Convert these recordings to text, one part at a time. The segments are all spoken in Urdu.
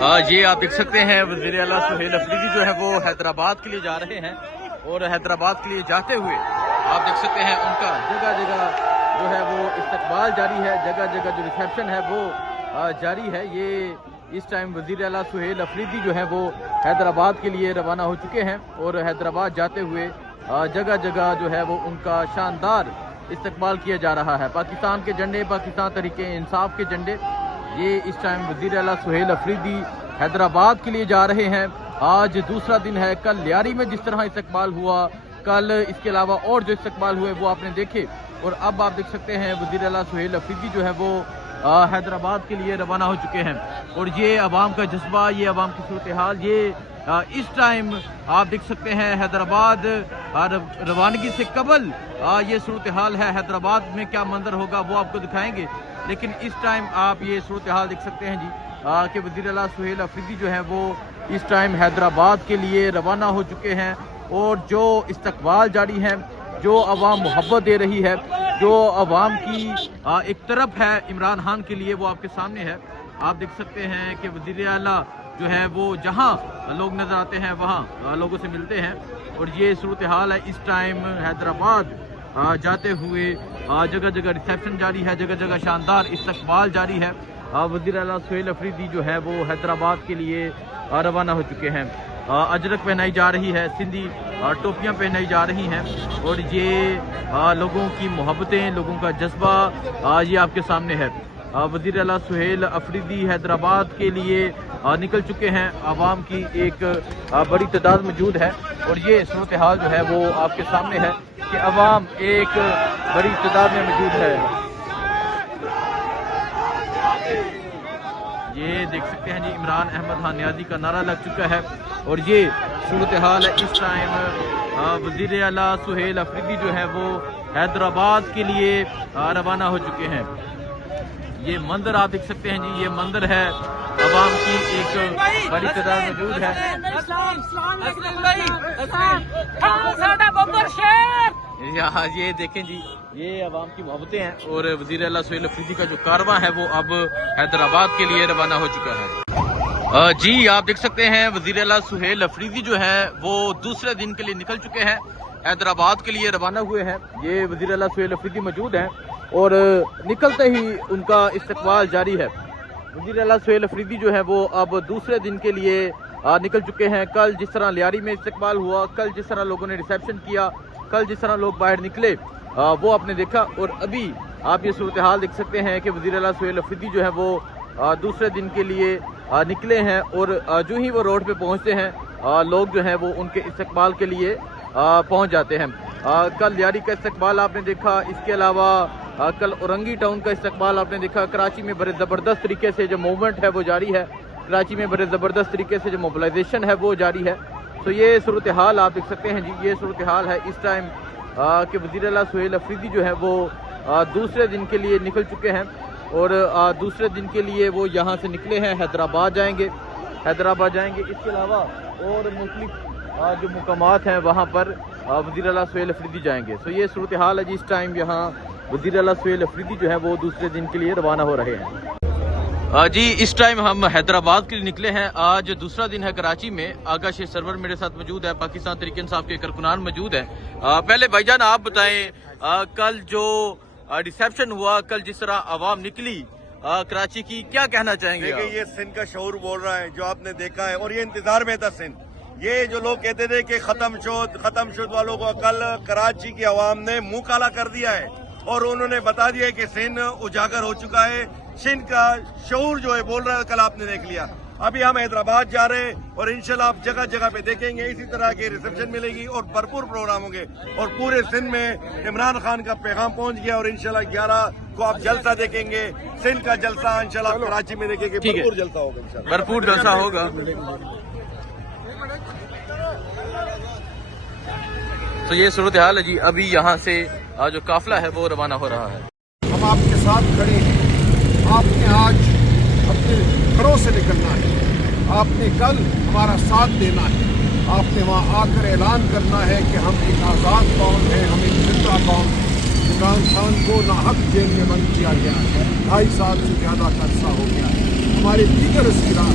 یہ آپ دیکھ سکتے ہیں وزیر اعلیٰ سہیل افریدی جو ہے وہ حیدرآباد کے لیے جا رہے ہیں، اور حیدرآباد کے لیے جاتے ہوئے آپ دیکھ سکتے ہیں ان کا جگہ جگہ جو ہے وہ استقبال جاری ہے، جگہ جگہ جو ریسیپشن ہے وہ جاری ہے۔ یہ اس ٹائم وزیر اعلیٰ سہیل افریدی جو ہے وہ حیدرآباد کے لیے روانہ ہو چکے ہیں، اور حیدرآباد جاتے ہوئے جگہ جگہ جو ہے وہ ان کا شاندار استقبال کیا جا رہا ہے۔ پاکستان کے جھنڈے، پاکستان تحریک انصاف کے جھنڈے، یہ اس ٹائم وزیر اعلیٰ سہیل افریدی حیدرآباد کے لیے جا رہے ہیں۔ آج دوسرا دن ہے، کل لیاری میں جس طرح استقبال ہوا، کل اس کے علاوہ اور جو استقبال ہوئے وہ آپ نے دیکھے، اور اب آپ دیکھ سکتے ہیں وزیر اعلیٰ سہیل افریدی جو ہے وہ حیدرآباد کے لیے روانہ ہو چکے ہیں۔ اور یہ عوام کا جذبہ، یہ عوام کی صورتحال، یہ اس ٹائم آپ دیکھ سکتے ہیں حیدرآباد روانگی سے قبل یہ صورتحال ہے۔ حیدرآباد میں کیا منظر ہوگا وہ آپ کو دکھائیں گے، لیکن اس ٹائم آپ یہ صورتحال دیکھ سکتے ہیں جی کہ وزیر اعلیٰ سہیل افریدی جو ہے وہ اس ٹائم حیدرآباد کے لیے روانہ ہو چکے ہیں، اور جو استقبال جاری ہے، جو عوام محبت دے رہی ہے، جو عوام کی ایک طرف ہے عمران خان کے لیے، وہ آپ کے سامنے ہے۔ آپ دیکھ سکتے ہیں کہ وزیر اعلیٰ جو ہے وہ جہاں لوگ نظر آتے ہیں وہاں لوگوں سے ملتے ہیں، اور یہ صورتحال ہے اس ٹائم حیدرآباد جاتے ہوئے جگہ جگہ ریسیپشن جاری ہے، جگہ جگہ شاندار استقبال جاری ہے۔ وزیر اعلیٰ سہیل افریدی جو ہے وہ حیدرآباد کے لیے روانہ ہو چکے ہیں۔ اجرک پہنائی جا رہی ہے، سندھی ٹوپیاں پہنائی جا رہی ہیں، اور یہ لوگوں کی محبتیں، لوگوں کا جذبہ یہ آپ کے سامنے ہے۔ وزیر اعلیٰ سہیل افریدی حیدرآباد کے لیے نکل چکے ہیں، عوام کی ایک بڑی تعداد موجود ہے، اور یہ صورتحال جو ہے وہ آپ کے سامنے ہے کہ عوام ایک بڑی تعداد میں موجود ہے۔ یہ دیکھ سکتے ہیں جی عمران احمد خان نیازی کا نعرہ لگ چکا ہے، اور یہ صورتحال ہے اس ٹائم وزیر اعلیٰ سہیل افریدی جو ہے وہ حیدرآباد کے لیے روانہ ہو چکے ہیں۔ یہ منظر آپ دیکھ سکتے ہیں جی، یہ منظر ہے، عوام کی ایک بڑی تعداد موجود ہے۔ یہ دیکھیں جی، یہ عوام کی محبتیں ہیں، اور وزیر اعلیٰ سہیل افریدی کا جو کارواں ہے وہ اب حیدرآباد کے لیے روانہ ہو چکا ہے۔ جی آپ دیکھ سکتے ہیں وزیر اعلیٰ سہیل افریدی جو ہے وہ دوسرے دن کے لیے نکل چکے ہیں، حیدرآباد کے لیے روانہ ہوئے ہیں۔ یہ وزیر اعلیٰ سہیل افریدی موجود ہیں، اور نکلتے ہی ان کا استقبال جاری ہے۔ وزیر اعلیٰ سہیل افریدی جو ہے وہ اب دوسرے دن کے لیے نکل چکے ہیں۔ کل جس طرح لیاری میں استقبال ہوا، کل جس طرح لوگوں نے ریسیپشن کیا، کل جس طرح لوگ باہر نکلے وہ آپ نے دیکھا، اور ابھی آپ یہ صورتحال دیکھ سکتے ہیں کہ وزیر اعلیٰ سہیل افریدی جو ہے وہ دوسرے دن کے لیے نکلے ہیں، اور جو ہی وہ روڈ پہ پہنچتے ہیں لوگ جو ہیں وہ ان کے استقبال کے لیے پہنچ جاتے ہیں۔ کل لیاری کا استقبال آپ نے دیکھا، اس کے علاوہ کل اورنگی ٹاؤن کا استقبال آپ نے دیکھا۔ کراچی میں بڑے زبردست طریقے سے جو موومنٹ ہے وہ جاری ہے، کراچی میں بڑے زبردست طریقے سے جو موبلائزیشن ہے وہ جاری ہے۔ تو یہ صورتحال آپ دیکھ سکتے ہیں جی، یہ صورتحال ہے اس ٹائم کہ وزیر اعلیٰ سہیل افریدی جو ہے وہ دوسرے دن کے لیے نکل چکے ہیں، اور دوسرے دن کے لیے وہ یہاں سے نکلے ہیں، حیدرآباد جائیں گے، حیدرآباد جائیں گے۔ اس کے علاوہ اور مختلف جو مقامات ہیں وہاں پر وزیر اعلیٰ سہیل افریدی جائیں گے۔ تو یہ صورتحال ہے جی اس ٹائم یہاں وزیر اعلیٰ سہیل افریدی جو ہے وہ دوسرے دن کے لیے روانہ ہو رہے ہیں۔ جی اس ٹائم ہم حیدرآباد کے لیے نکلے ہیں، آج دوسرا دن ہے کراچی میں۔ آغا شیخ سرور میرے ساتھ موجود ہے، پاکستان تحریک انصاف کے کارکنان موجود ہیں۔ پہلے بھائی جان آپ بتائیں، کل جو ریسیپشن ہوا، کل جس طرح عوام نکلی کراچی کی، کیا کہنا چاہیں گے؟ یہ سندھ کا شعور بول رہا ہے جو آپ نے دیکھا ہے، اور یہ انتظار میں تھا سندھ۔ یہ جو لوگ کہتے تھے کہ ختم شد والوں کو کل کراچی کی عوام نے منہ کالا کر دیا ہے، اور انہوں نے بتا دیا کہ سندھ اجاگر ہو چکا ہے، سندھ کا شعور جو ہے بول رہا ہے، کل آپ نے دیکھ لیا۔ ابھی ہم حیدرآباد جا رہے ہیں، اور انشاءاللہ آپ جگہ جگہ پہ دیکھیں گے اسی طرح کے ریسیپشن ملے گی، اور بھرپور پروگرام ہوں گے، اور پورے سندھ میں عمران خان کا پیغام پہنچ گیا، اور انشاءاللہ 11 کو آپ جلسہ دیکھیں گے، سندھ کا جلسہ انشاءاللہ آپ کراچی میں دیکھیں گے، بھرپور جلسہ ہوگا انشاءاللہ، بھرپور جلسہ ہوگا۔ تو یہ صورتحال ہے جی، ابھی یہاں سے جو قافلہ ہے وہ روانہ ہو رہا ہے۔ ہم آپ کے ساتھ کھڑے ہیں، آپ نے آج اپنے گھروں سے نکلنا ہے، آپ نے کل ہمارا ساتھ دینا ہے، آپ نے وہاں آ کر اعلان کرنا ہے کہ ہم ایک آزاد قوم ہیں، ہم ایک زندہ قوم ہیں۔ عمران خان کو ناحق جیل میں بند کیا گیا ہے، 2.5 سال سے زیادہ کا عرصہ ہو گیا ہے۔ ہمارے دیگر اسکرار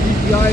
PTI